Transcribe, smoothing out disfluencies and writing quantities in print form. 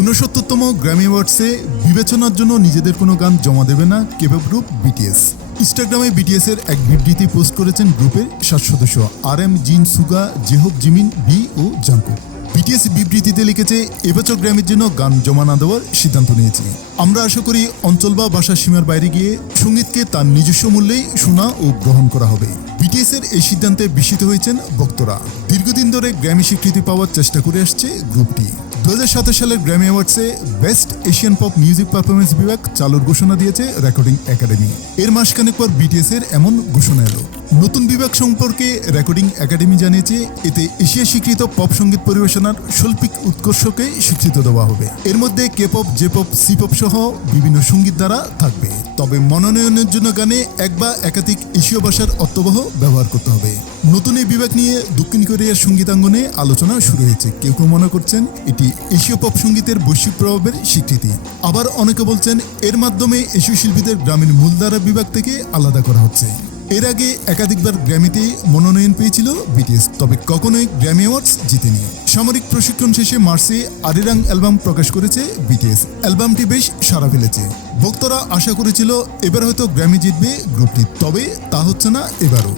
৬৯তম Grammy অ্যাওয়ার্ডসে বিবেচনার জন্য নিজেদের কোনো গান জমা দেবে না কেপপ গ্রুপ বিটিএস। ইনস্টাগ্রামে বিটিএস এর এক বিবৃতি পোস্ট করেছেন গ্রুপের 7 সদস্য RM, জিন, সুগা, জেহোক, জিমিন, বি ও জাংকুক। বিটিএস বিবৃতিতে লিখেছে, এবছর গ্র্যামির জন্য গান জমা না দেওয়ার সিদ্ধান্ত নিয়েছি। আমরা আশা করি অঞ্চল বা ভাষার সীমার বাইরে গিয়ে সঙ্গীতকে তার নিজস্ব মূল্যেই শোনা ও গ্রহণ করা হবে। বিটিএস এর এই সিদ্ধান্তে বিস্মিত হয়েছেন ভক্তরা। দীর্ঘদিন ধরে গ্র্যামি স্বীকৃতি পাওয়ার চেষ্টা করে আসছে গ্রুপটি। 2027 সালের গ্র্যামি অ্যাওয়ার্ডসে best Asian pop music performance বিভাগ চালুর ঘোষণা দিয়েছে রেকর্ডিং একাডেমি। এর মাসখানেক পর বিটিএস এর এমন ঘোষণা এলো। নতুন বিভাগ সম্পর্কে রেকর্ডিং একাডেমি জানিয়েছে, এতে এশিয়া স্বীকৃত পপ সঙ্গীত পরিবেশনার শৈল্পিক উৎকর্ষকে স্বীকৃতি দেওয়া হবে। এর মধ্যে কেপপ, জেপপ, সিপপ সহ বিভিন্ন সঙ্গীত ধারা থাকবে। তবে মনোনয়নের জন্য গানে এক বা একাধিক এশীয় ভাষার অর্থবহ ব্যবহার করতে হবে। নতুন এই বিভাগ নিয়ে দক্ষিণ কোরিয়ার সঙ্গীতাঙ্গনে আলোচনা শুরু হয়েছে। কেউ কেউ মনে করছেন এটি এশীয় পপ সঙ্গীতের বৈশ্বিক প্রভাবের স্বীকৃতি। আবার অনেকে বলছেন এর মাধ্যমে এশীয় শিল্পীদের গ্রামীণ মূলধারা বিভাগ থেকে আলাদা করা হচ্ছে। এর আগে একাধিকবার গ্র্যামিতে মনোনয়ন পেয়েছিল বিটিএস, তবে কখনোই গ্র্যামি অ্যাওয়ার্ডস জিতেনি। সামরিক প্রশিক্ষণ শেষে মার্চে আরিরাং অ্যালবাম প্রকাশ করেছে বিটিএস। অ্যালবামটি বেশ সাড়া ফেলেছে। ভক্তরা আশা করেছিল এবার হয়তো গ্র্যামি জিতবে গ্রুপটি, তবে তা হচ্ছে না এবারও।